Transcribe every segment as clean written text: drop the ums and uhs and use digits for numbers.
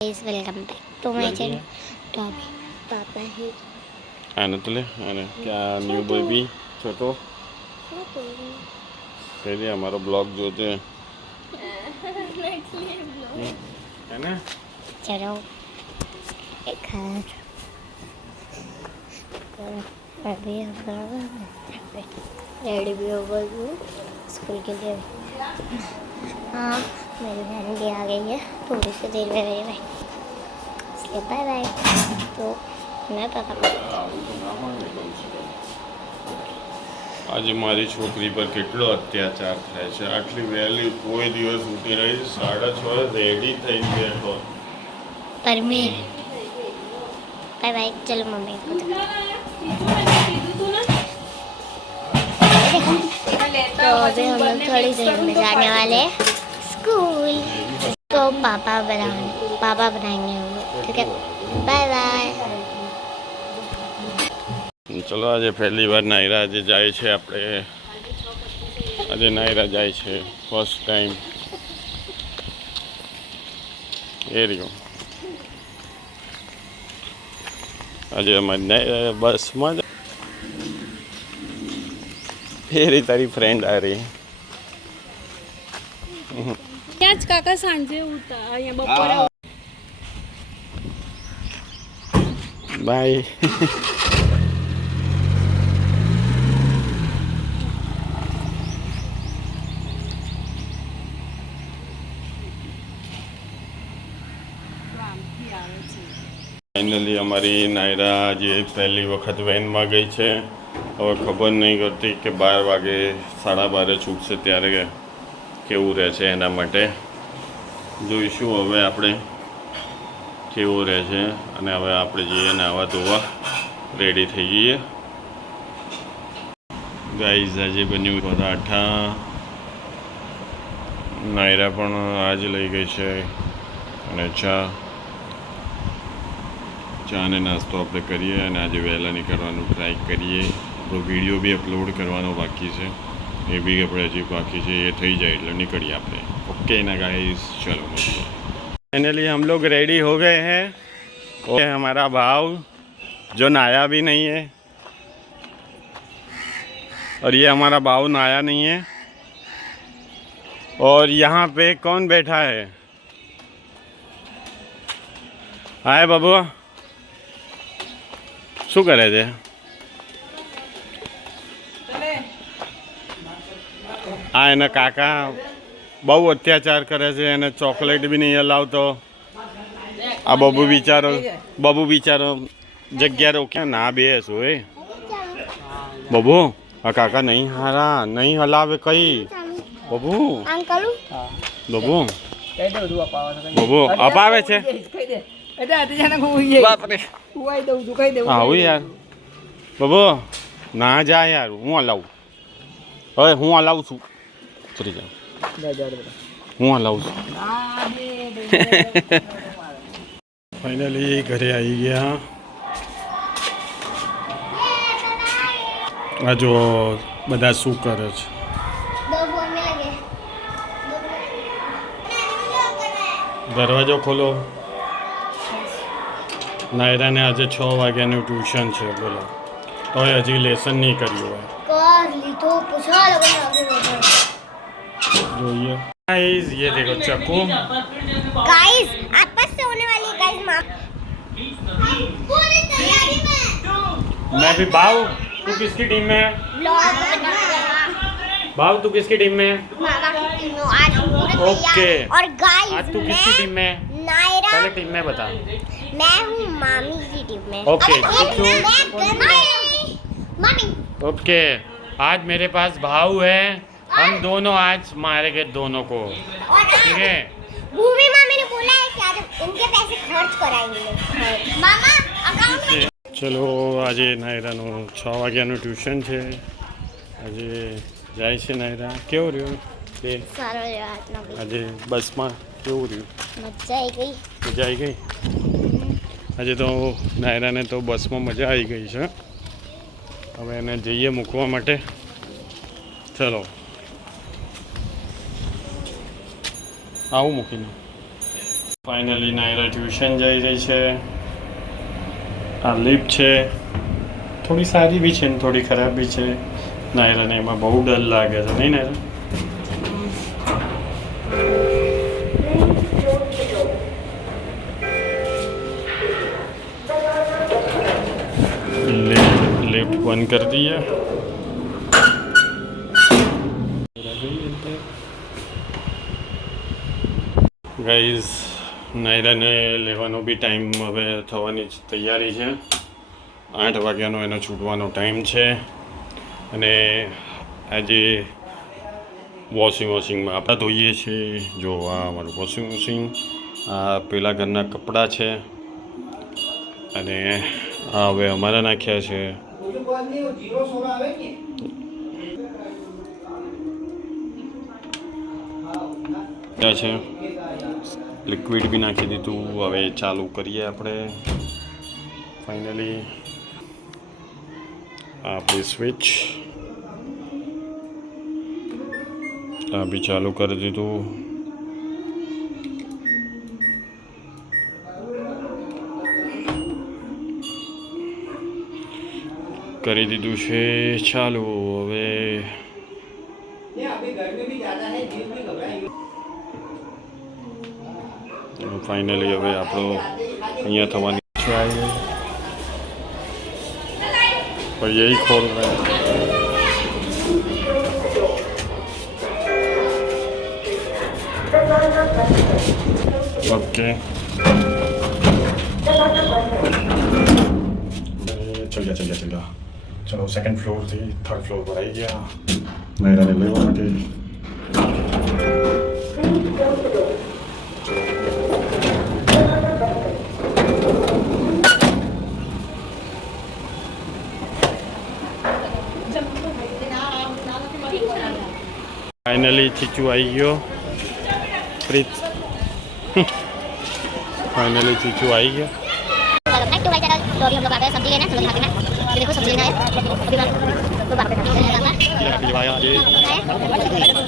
Guys welcome back to my channel टॉपी पापा है आने तो ले आने क्या न्यू बेबी छोटो पहले हमारा ब्लॉग जोते हैं है ना। चलो एक अभी रेडी भी हो गई हूँ स्कूल के लिए। हाँ मेरी बहन भी आ गई है थोड़ी सी देर में मेरी बहन, इसलिए बाय बाय। तो मैं पापा आज मारी छोकरी पर કેટલો અત્યાચાર થાય છે। આટલી વહેલી કોઈ દિવસ ઉઠી રહી 6:30 રેડી થઈ ગયો पर मैं बाय बाय। चलो मम्मी को तो अभी हम लोग थोड़ी देर में जाने वाले हैं स्कूल। तो पापा बनाएंगे हम लोग, ठीक है। Bye bye. चलो आज पहली बार नायरा आज जाए छे આપણે आज नायरा जाए छे फर्स्ट टाइम ए रियो आज हमारी नायरा बस में फेरी तारी फ्रेंड आ रही आज काका सांजे होता અહીંયા બપોરે बाय। फाइनली हमारी नायरा आज पहली वक्त वेन में गई है। હવે ખબર નહીં કરતી કે 12 વાગે 12:30 છૂટશે ત્યારે કેવું રહે છે એના માટે જોઈશું હવે આપણે કેવું રહે છે। અને હવે આપણે જઈએ નાવા ધોવા રેડી થઈ જઈએ। ગાઈઝ આજે બન્યું પરાઠા, નાયરા પણ આજ લઈ ગઈ છે અને ચા ને નાસ્તો આપણે કરીએ અને આજે વહેલા નીકળવાનું ટ્રાય કરીએ। તો વિડીયો બી અપલોડ કરવાનો બાકી છે, એ બી આપણે હજી બાકી છે, એ થઈ જાય એટલે નીકળીએ આપણે। ओके ना गाइस चलो मिलते हैं। फाइनली हम लोग रेडी हो गए हैं और हमारा भाव जो नहाया भी नहीं है और ये हमारा भाव नहाया नहीं है। और यहाँ पे कौन बैठा है? हाय बाबू शू करे थे? आ एना काका बहु अत्याचार करे छे, एने चॉकलेट भी नहीं हलावतो। आ बबू बिचारो जग्या रोके ना बेस होए। बबू आ काका नहीं हारा नहीं हलावे कई। बबू बबू बबू अपावे छे। हाँ यार बबू ना जा यार हूँ हलाऊ હવે હું હલાવું છું ફરી જાઉં હું હલાવું છું। ફાઇનલી ઘરે આવી ગયા। આ જો બધા શું કરે છે? દરવાજો ખોલો। નાયરાને આજે 6 વાગ્યાનું ટ્યુશન છે બોલો, તો હજી લેસન નહીં કર્યું હોય। गाइस ये देखो चक्कू। गाइस आपस से होने वाली गाइस पूरी तैयारी में मैं भी भाव तू किसकी टीम में है? भाव तू किसकी टीम में है? मामा की टीम में आज पूरे ओके। और गाइस आज तू किसकी टीम में है? नायरा पहले टीम में बता। मैं हूँ मामी की टीम में। ओके मामी ओके। आज मेरे पास भाव है, हम दोनों आज मारेंगे दोनों को, ठीक है। भूमि मामी ने बोला है कि आज उनके पैसे खर्च कराएंगे मामा अकाउंट में। चलो आज नायराનું 6 વાગ્યાનું ટ્યુશન છે। આજે જાય છે નાયરા। કેવું રહ્યું તે? સારો રહ્યો આજનો બી। આજે બસમાં કેવું રહ્યું? મજા આવી ગઈ। મજા આવી ગઈ? આજે તો નાયરાને તો બસમાં મજા આવી ગઈ છે। હવે એને જઈએ મૂકવા માટે। ચલો આવું મૂકીને ફાઇનલી નાયરા ટ્યુશન જઈ રહી છે. આ લિફ્ટ છે, થોડી સારી બી છે ને થોડી ખરાબ બી છે. નાયરાને એમાં બહુ ડર લાગે છે નહીં નાયરા? लिफ्ट बंद कर दिया. ગાઈઝ નાયરાને લેવાનો બી ટાઈમ હવે થવાની જ તૈયારી છે. 8 વાગ્યાનો એનો છૂટવાનો ટાઈમ છે. અને આજે વોશિંગમાં આપણે ધોઈએ છીએ. જો આ અમારું વોશિંગ મશીન, આ પેલા ઘરના કપડાં છે અને આ હવે અમારા નાખ્યા છે. છે લિક્વિડ બી નાખી દીધું. હવે ચાલુ કરીએ આપણે ફાઇનલી આપણી સ્વિચ આ બી ચાલુ કરી દીધું. કરી દીધું છે ચાલુ. હવે ફાઇનલી હવે આપણો અહીંયા થવાની છે. पर यही खोल रहे हैं. ओके चल गया. चलो सेकंड फ्लोर थी, थर्ड फ्लोर पर आई गया. नायरा ने लेवा માટે फाइनली चीचू आई गयो. प्रीत फाइनली चीचू आई गया. तो अभी हम लोग आ गए सब्जी लेना. चलो दिखाते हैं. ये देखो सब्जी लेना है. अभी मैं तो बाहर पे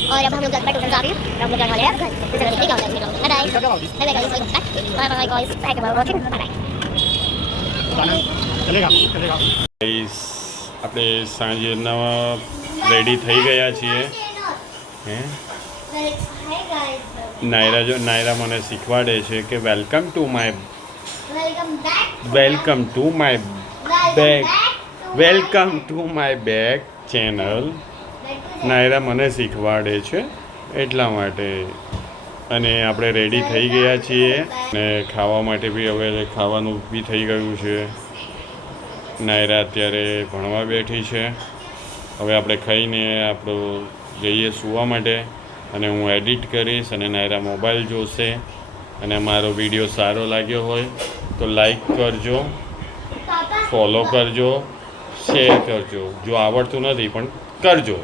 और अब हम लोग घर पे टूटन जा रही है. हम लोग घर वाले हैं. चलो ठीक है. Bye bye guys. Bye bye guys. Thank you for watching. Bye bye. चलेगा गाइस આપણે સાંજના રેડી થઈ ગયા છીએ. હે નાયરા મને શીખવાડે છે કે welcome to my back channel. Naira મને શીખવાડે છે એટલા માટે. અને આપણે રેડી થઈ ગયા છીએ અને ખાવા માટે બી હવે ખાવાનું બી થઈ ગયું છે. નાયરા અત્યારે ભણવા બેઠી છે. હવે આપણે ખાઈને આપણું જઈએ સૂવા માટે અને હું એડિટ કરીશ અને નાયરા મોબાઈલ જોશે. અને મારો વિડીયો સારો લાગ્યો હોય તો લાઈક કરજો, ફોલો કરજો, શેર કરજો. જો આવડતું નથી પણ કરજો.